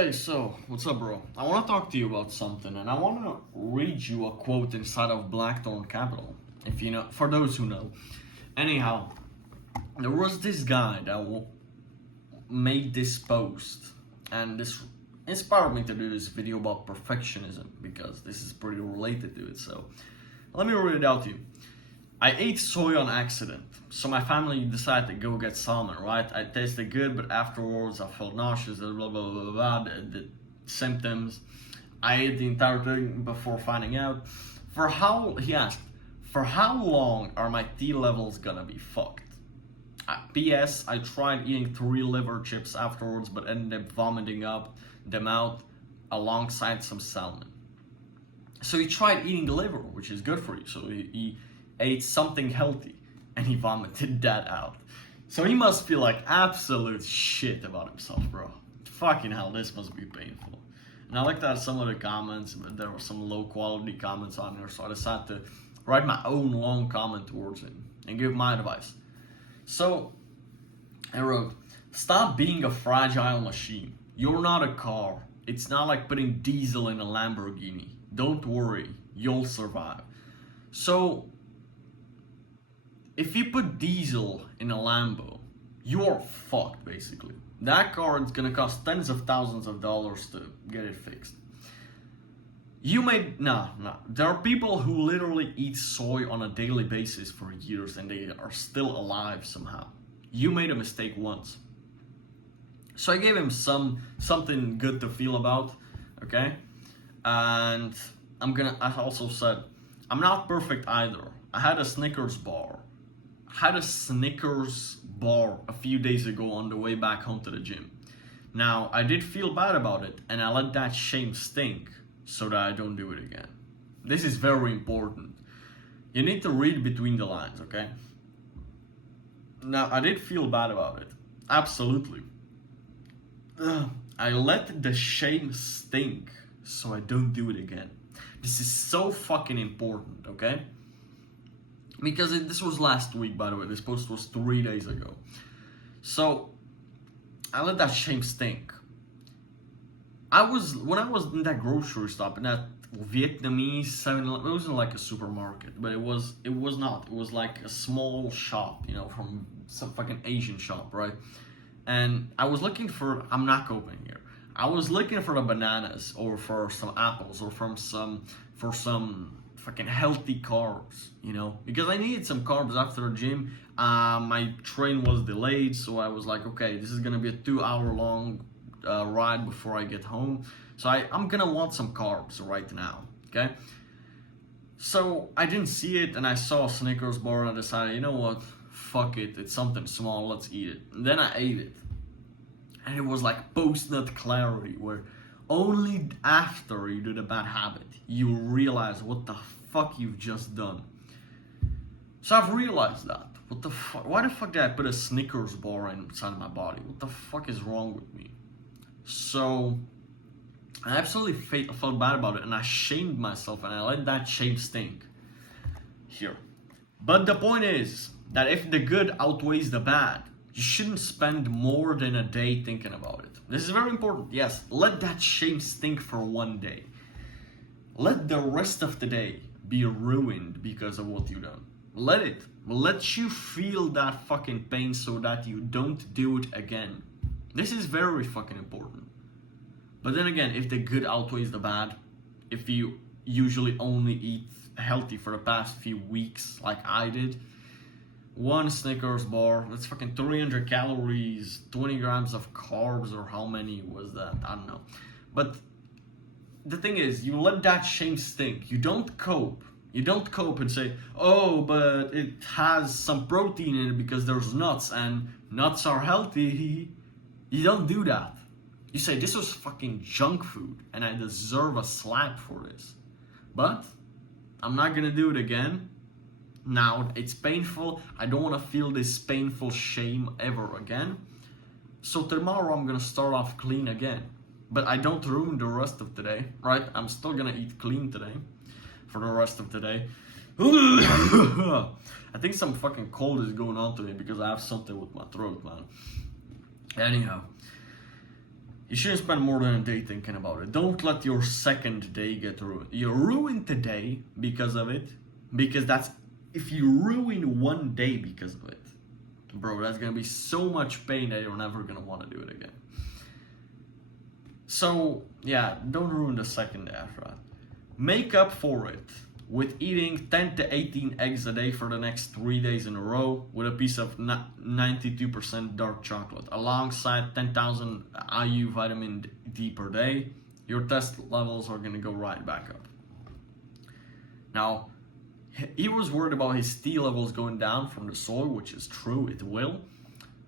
Hey, so, what's up, bro? I want to talk to you about something, and I want to read you a quote inside of Blackthorn Capital, if you know, for those who know. Anyhow, there was this guy that made this post, and this inspired me to do this video about perfectionism, because this is pretty related to it, so let me read it out to you. I ate soy on accident, so my family decided to go get salmon, right? I tasted good, but afterwards I felt nauseous, blah blah blah blah blah, the symptoms. I ate the entire thing before finding out. He asked, for how long are my T levels gonna be fucked? P.S. I tried eating 3 liver chips afterwards, but ended up vomiting them out alongside some salmon. So he tried eating liver, which is good for you, so he ate something healthy and he vomited that out. So he must feel like absolute shit about himself, bro. Fucking hell, this must be painful. And I looked at some of the comments, but there were some low quality comments on there, so I decided to write my own long comment towards him and give my advice. So I wrote, stop being a fragile machine. You're not a car. It's not like putting diesel in a Lamborghini. Don't worry, you'll survive. So if you put diesel in a Lambo, you're fucked basically. That car is gonna cost tens of thousands of dollars to get it fixed. There are people who literally eat soy on a daily basis for years and they are still alive somehow. You made a mistake once. So I gave him something good to feel about, okay? And I also said, I'm not perfect either. I had a Snickers bar a few days ago on the way back home to the gym. Now, I did feel bad about it, and I let that shame stink so that I don't do it again. This is very important. You need to read between the lines, okay? Now, I did feel bad about it. Absolutely. I let the shame stink so I don't do it again. This is so fucking important, okay? Because this was last week, by the way. This post was 3 days ago. So, I let that shame stink. When I was in that grocery stop, in that Vietnamese 7-Eleven, it wasn't like a supermarket, but it was not. It was like a small shop, from some fucking Asian shop, right? And I was looking for, I'm not coping here. I was looking for the bananas, or for some apples, or for some fucking healthy carbs, because I needed some carbs after the gym. My train was delayed, so I was like, okay, this is gonna be a 2-hour long ride before I get home, so I'm gonna want some carbs right now, okay? So I didn't see it, and I saw a Snickers bar, and I decided, you know what, fuck it, it's something small, let's eat it. And then I ate it, and it was like post-nut clarity, where only after you do the bad habit, you realize what the fuck you've just done. So I've realized that. What the fuck? Why the fuck did I put a Snickers bar inside my body? What the fuck is wrong with me? So I absolutely felt bad about it, and I shamed myself, and I let that shame stink here. But the point is that if the good outweighs the bad, you shouldn't spend more than a day thinking about it. This is very important. Yes, let that shame stink for one day. Let the rest of the day be ruined because of what you've done. Let you feel that fucking pain so that you don't do it again. This is very fucking important. But then again, if the good outweighs the bad, if you usually only eat healthy for the past few weeks like I did, one Snickers bar, that's fucking 300 calories, 20 grams of carbs, or how many was that? I don't know. But the thing is, you let that shame stink. You don't cope. You don't cope and say, oh, but it has some protein in it because there's nuts and nuts are healthy. You don't do that. You say, this was fucking junk food and I deserve a slap for this. But I'm not gonna do it again. Now, it's painful. I don't want to feel this painful shame ever again. So tomorrow I'm gonna start off clean again. But I don't ruin the rest of the day, right? I'm still gonna eat clean today for the rest of the day. I think some fucking cold is going on today because I have something with my throat, man. Anyhow, You shouldn't spend more than a day thinking about it. Don't let your second day get ruined. You ruined today because of it, because that's, if you ruin one day because of it, bro, that's gonna be so much pain that you're never gonna want to do it again. So yeah, don't ruin the second day after that. Make up for it with eating 10 to 18 eggs a day for the next 3 days in a row with a piece of 92% dark chocolate alongside 10,000 IU vitamin D per day. Your test levels are going to go right back up. Now, he was worried about his T levels going down from the soy, which is true, it will.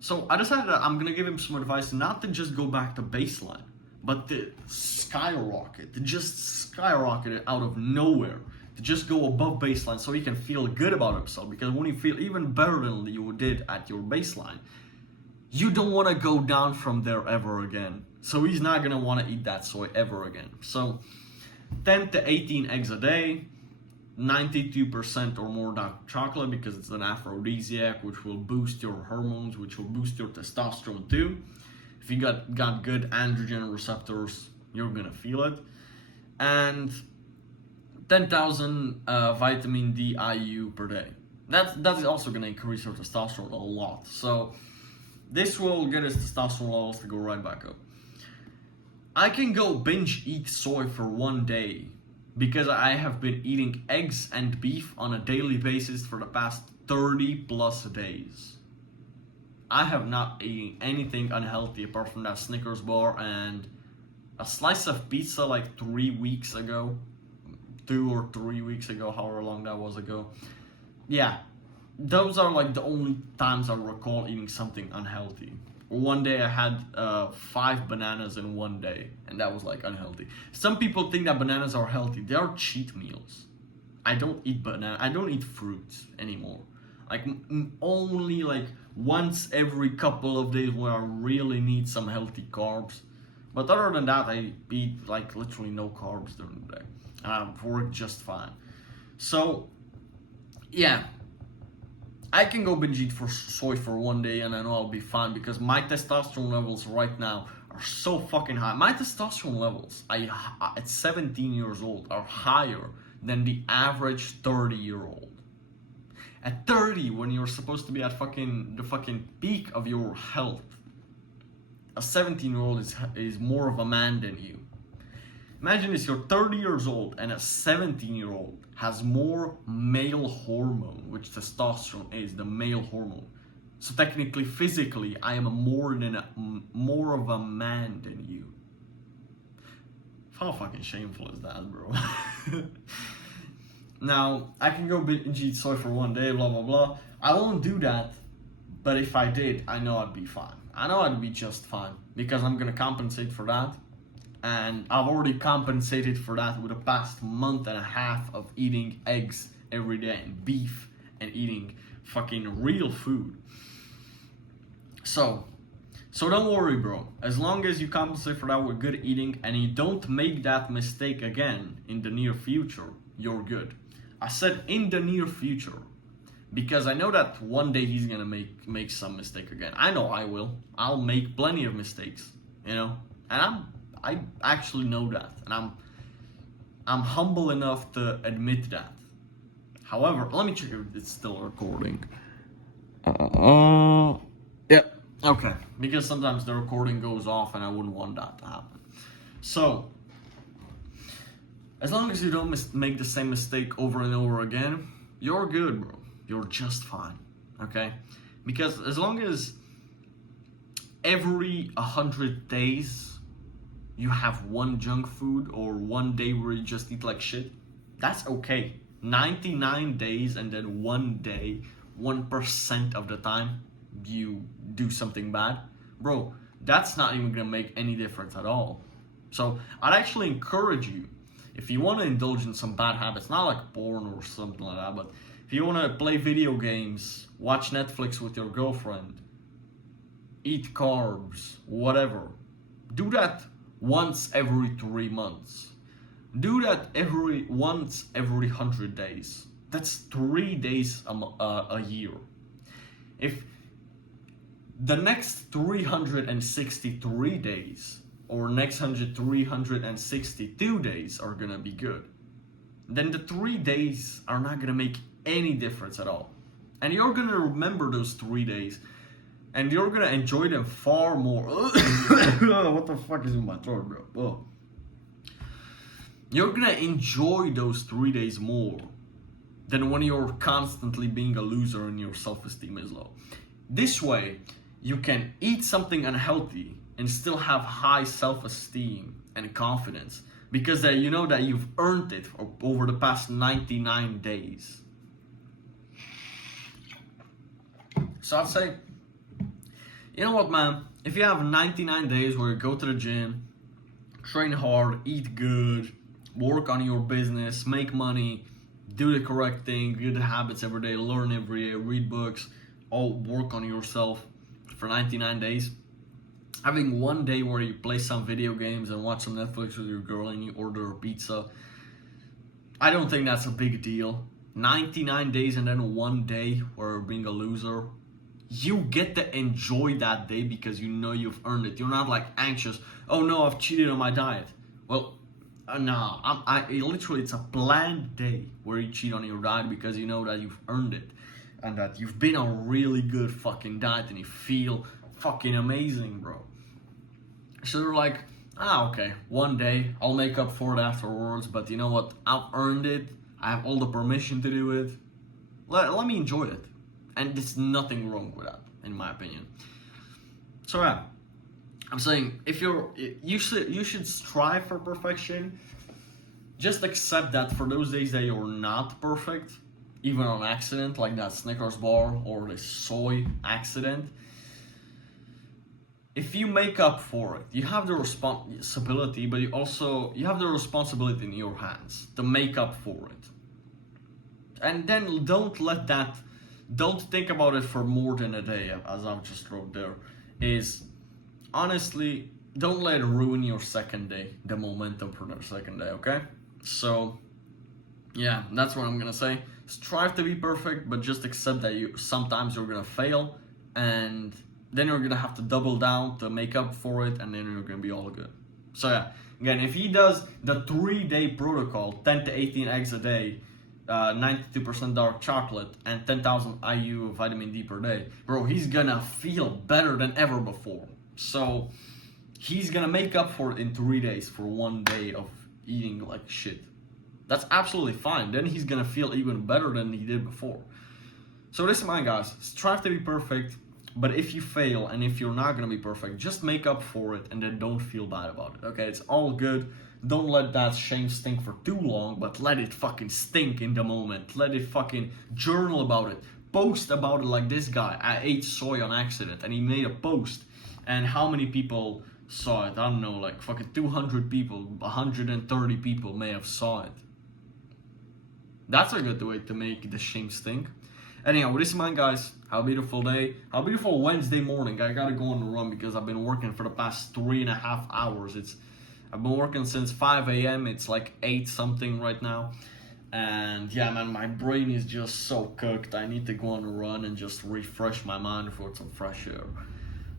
So I decided that I'm going to give him some advice not to just go back to baseline, but to skyrocket, to just skyrocket it out of nowhere, to just go above baseline so he can feel good about himself. Because when you feel even better than you did at your baseline, you don't want to go down from there ever again. So he's not going to want to eat that soy ever again. So 10 to 18 eggs a day, 92% or more dark chocolate because it's an aphrodisiac, which will boost your hormones, which will boost your testosterone too. If you got good androgen receptors, you're gonna feel it. And 10,000 vitamin D IU per day. That is also gonna increase your testosterone a lot. So this will get his testosterone levels to go right back up. I can go binge eat soy for one day because I have been eating eggs and beef on a daily basis for the past 30 plus days. I have not eaten anything unhealthy apart from that Snickers bar and a slice of pizza like 3 weeks ago. 2 or 3 weeks ago, however long that was ago. Yeah, those are like the only times I recall eating something unhealthy. One day I had 5 bananas in one day, and that was like unhealthy. Some people think that bananas are healthy. They are cheat meals. I don't eat banana. I don't eat fruits anymore. Like only like once every couple of days when I really need some healthy carbs. But other than that, I eat like literally no carbs during the day, and I work just fine. So yeah, I can go binge eat for soy for one day and I know I'll be fine because my testosterone levels right now are so fucking high. My testosterone levels at 17 years old are higher than the average 30-year-old. At 30, when you're supposed to be at the fucking peak of your health, a 17-year-old is more of a man than you. Imagine this, you're 30 years old and a 17-year-old has more male hormone, which testosterone is, the male hormone. So technically, physically, I am more of a man than you. How fucking shameful is that, bro? Now, I can go binge eat soy for one day, blah, blah, blah. I won't do that, but if I did, I know I'd be fine. I know I'd be just fine because I'm gonna compensate for that. And I've already compensated for that with the past month and a half of eating eggs every day and beef and eating fucking real food. So don't worry, bro. As long as you compensate for that with good eating and you don't make that mistake again in the near future, you're good. I said in the near future because I know that one day he's gonna make some mistake again. I know I will. I'll make plenty of mistakes, and I actually know that, and I'm humble enough to admit that. However, let me check if it's still recording. Yeah, okay. Because sometimes the recording goes off, and I wouldn't want that to happen. So, as long as you don't make the same mistake over and over again, you're good, bro. You're just fine, okay? Because as long as every 100 days you have one junk food or one day where you just eat like shit, that's okay. 99 days and then one day, 1% of the time you do something bad, bro, that's not even gonna make any difference at all. So I'd actually encourage you, if you want to indulge in some bad habits, not like porn or something like that, but if you want to play video games, watch Netflix with your girlfriend, eat carbs, whatever, do that once every 3 months. Do that once every 100 days. That's 3 days a year. If the next 363 days or next 362 days are gonna be good, then the 3 days are not gonna make any difference at all. And you're gonna remember those 3 days, and you're gonna enjoy them far more. What the fuck is in my throat, bro? Oh. You're gonna enjoy those 3 days more than when you're constantly being a loser and your self-esteem is low. This way, you can eat something unhealthy and still have high self-esteem and confidence, because you know that you've earned it over the past 99 days. So I'd say, you know what, man? If you have 99 days where you go to the gym, train hard, eat good, work on your business, make money, do the correct thing, good habits every day, learn every day, read books, all work on yourself for 99 days. Having one day where you play some video games and watch some Netflix with your girl and you order a pizza, I don't think that's a big deal. 99 days and then one day where being a loser, you get to enjoy that day because you know you've earned it. You're not like anxious, oh no, I've cheated on my diet. Well, no, literally it's a planned day where you cheat on your diet because you know that you've earned it and that you've been on a really good fucking diet and you feel fucking amazing, bro. So you're like, okay, one day I'll make up for it afterwards, but you know what? I've earned it. I have all the permission to do it. Let me enjoy it. And there's nothing wrong with that, in my opinion. So yeah, I'm saying if you should strive for perfection. Just accept that for those days that you're not perfect, even on accident, like that Snickers bar or the soy accident. If you make up for it, you have the responsibility, but you have the responsibility in your hands to make up for it. And then don't think about it for more than a day, as I've just wrote there. Honestly, don't let it ruin your second day, the momentum for the second day, okay? So, yeah, that's what I'm gonna say. Strive to be perfect, but just accept that sometimes you're gonna fail, and then you're gonna have to double down to make up for it, and then you're gonna be all good. So yeah, again, if he does the 3-day protocol, 10 to 18 eggs a day, 92% dark chocolate, and 10,000 IU vitamin D per day, bro, he's gonna feel better than ever before. So he's gonna make up for it in 3 days for 1 day of eating like shit. That's absolutely fine. Then he's gonna feel even better than he did before. So listen, my guys, strive to be perfect, but if you fail and if you're not gonna be perfect, just make up for it and then don't feel bad about it. Okay, it's all good. Don't let that shame stink for too long, but let it fucking stink in the moment. Let it fucking journal about it. Post about it like this guy. I ate soy on accident and he made a post. And how many people saw it? I don't know, like fucking 200 people, 130 people may have saw it. That's a good way to make the shame stink. Anyhow, this is mine, guys. Have a beautiful day. Have a beautiful Wednesday morning. I gotta go on the run because I've been working for the past 3.5 hours. I've been working since 5 a.m. It's like 8 something right now. And yeah, man, my brain is just so cooked. I need to go on a run and just refresh my mind for some fresh air.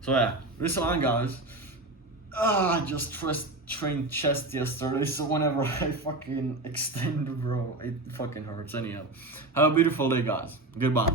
So yeah, this is mine, guys. I just trained chest yesterday, so whenever I fucking extend, bro, it fucking hurts. Anyhow, have a beautiful day, guys. Goodbye.